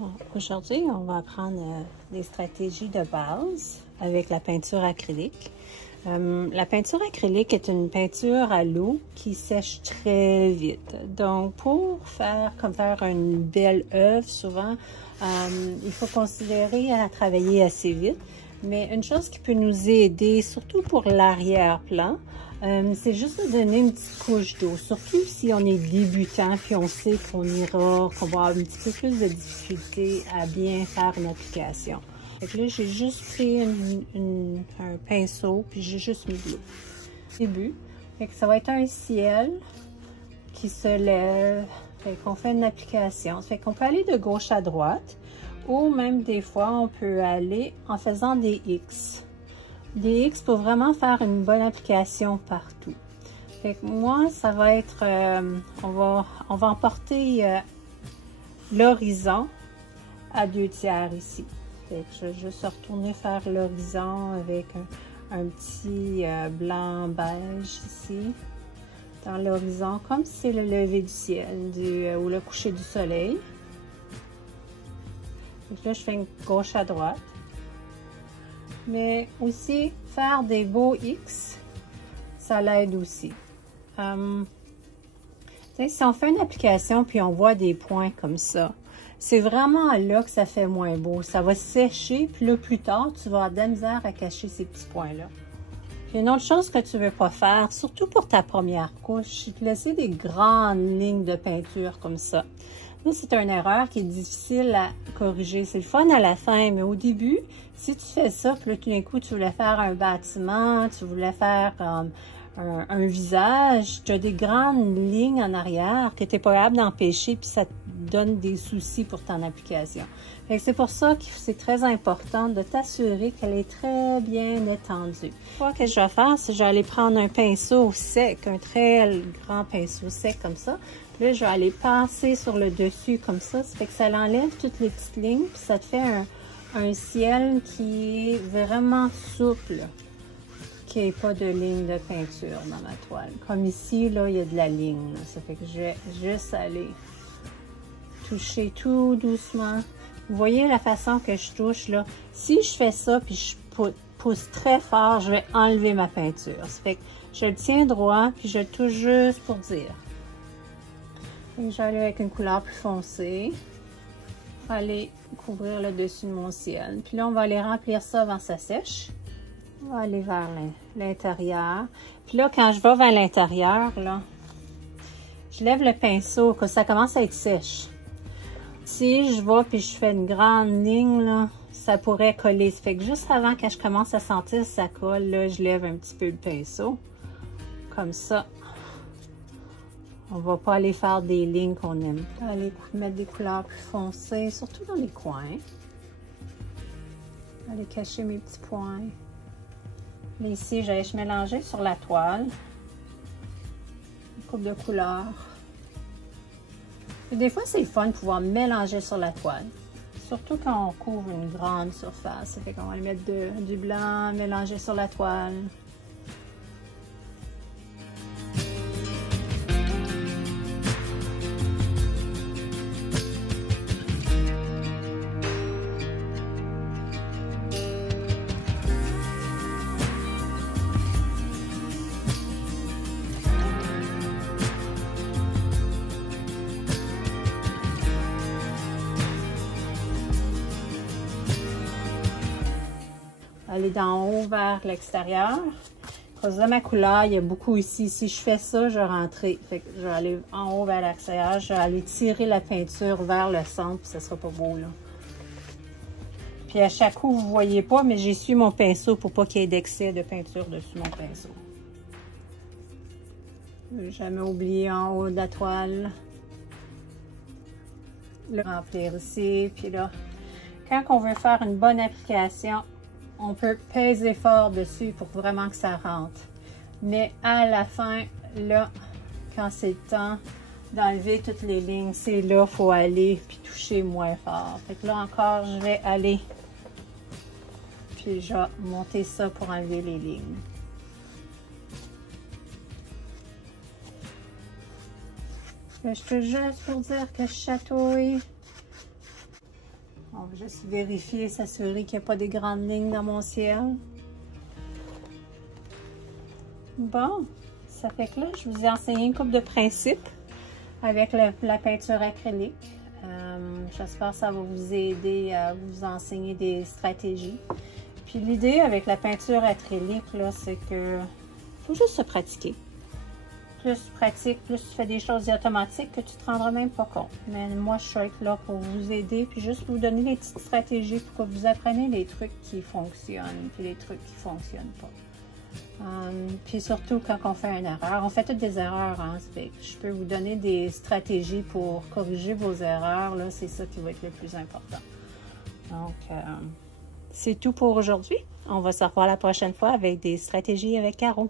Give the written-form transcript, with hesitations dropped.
Bon, aujourd'hui, on va apprendre des stratégies de base avec la peinture acrylique. La peinture acrylique est une peinture à l'eau qui sèche très vite. Donc, pour faire une belle œuvre, souvent, il faut considérer à travailler assez vite. Mais une chose qui peut nous aider, surtout pour l'arrière-plan, c'est juste de donner une petite couche d'eau, surtout si on est débutant puis on sait qu'on va avoir un petit peu plus de difficulté à bien faire une application. Fait que là, j'ai juste pris un pinceau puis j'ai juste mis de l'eau. Début, fait que ça va être un ciel qui se lève, fait qu'on fait une application. Fait qu'on peut aller de gauche à droite ou même des fois on peut aller en faisant des X. Des X pour vraiment faire une bonne application partout. Fait que moi, ça va être, on va emporter l'horizon à 2/3 ici. Fait que je vais juste retourner faire l'horizon avec un petit blanc beige ici, dans l'horizon, comme si c'est le lever du ciel ou le coucher du soleil. Donc là, je fais une gauche à droite. Mais aussi, faire des beaux X, ça l'aide aussi. Si on fait une application puis on voit des points comme ça, c'est vraiment là que ça fait moins beau. Ça va sécher, puis là, plus tard, tu vas avoir de la misère à cacher ces petits points-là. Puis une autre chose que tu ne veux pas faire, surtout pour ta première couche, c'est de laisser des grandes lignes de peinture comme ça. Là, c'est une erreur qui est difficile à corriger. C'est le fun à la fin, mais au début, si tu fais ça, puis là, tout d'un coup, tu voulais faire un bâtiment, tu voulais faire un visage, tu as des grandes lignes en arrière que tu n'es pas capable d'empêcher, puis ça te donne des soucis pour ton application. C'est pour ça que c'est très important de t'assurer qu'elle est très bien étendue. Ce que je vais faire, c'est que je vais aller prendre un pinceau sec, un très grand pinceau sec comme ça. Puis là, je vais aller passer sur le dessus comme ça. Ça fait que ça enlève toutes les petites lignes, puis ça te fait un ciel qui est vraiment souple, qui n'ait pas de ligne de peinture dans ma toile. Comme ici, là, il y a de la ligne. Là. Ça fait que je vais juste aller toucher tout doucement. Vous voyez la façon que je touche, là? Si je fais ça, puis je pousse très fort, je vais enlever ma peinture. Ça fait que je le tiens droit, puis je touche juste pour dire. Et je vais aller avec une couleur plus foncée. Je vais aller couvrir le dessus de mon ciel. Puis là, on va aller remplir ça avant que ça sèche. On va aller vers l'intérieur. Puis là, quand je vais vers l'intérieur, là, je lève le pinceau, que ça commence à être sèche. Si je vais puis je fais une grande ligne, là, ça pourrait coller. Ça fait que juste avant que je commence à sentir si ça colle, là, je lève un petit peu le pinceau. Comme ça. On va pas aller faire des lignes qu'on aime. Aller mettre des couleurs plus foncées, surtout dans les coins. Aller cacher mes petits points. Là, ici, je mélanger sur la toile. Une coupe de couleurs. Et des fois, c'est le fun de pouvoir mélanger sur la toile. Surtout quand on couvre une grande surface. Ça fait qu'on va aller mettre du blanc, mélanger sur la toile. Aller d'en haut vers l'extérieur. À cause de ma couleur, il y a beaucoup ici. Si je fais ça, je vais rentrer. Fait que je vais aller en haut vers l'extérieur. Je vais aller tirer la peinture vers le centre, puis ça sera pas beau, là. Puis à chaque coup, vous voyez pas, mais j'essuie mon pinceau pour pas qu'il y ait d'excès de peinture dessus mon pinceau. Je vais jamais oublier en haut de la toile. Le remplir ici, puis là, quand on veut faire une bonne application, on peut peser fort dessus pour vraiment que ça rentre. Mais à la fin, là, quand c'est le temps d'enlever toutes les lignes, c'est là qu'il faut aller puis toucher moins fort. Fait que là encore, je vais aller puis je vais monter ça pour enlever les lignes. Là, je peux juste pour dire que je chatouille On va juste vérifier, s'assurer qu'il n'y a pas des grandes lignes dans mon ciel. Bon, ça fait que là, je vous ai enseigné une couple de principes avec la peinture acrylique. J'espère que ça va vous aider à vous enseigner des stratégies. Puis l'idée avec la peinture acrylique, là, c'est que faut juste se pratiquer. Plus tu pratiques, plus tu fais des choses automatiques que tu ne te rendras même pas compte. Mais moi, je suis là pour vous aider, puis juste vous donner des petites stratégies pour que vous appreniez les trucs qui fonctionnent, puis les trucs qui ne fonctionnent pas. Puis surtout quand on fait une erreur, on fait toutes des erreurs, hein, je peux vous donner des stratégies pour corriger vos erreurs, là, c'est ça qui va être le plus important. Donc, c'est tout pour aujourd'hui. On va se revoir la prochaine fois avec des stratégies avec Caro.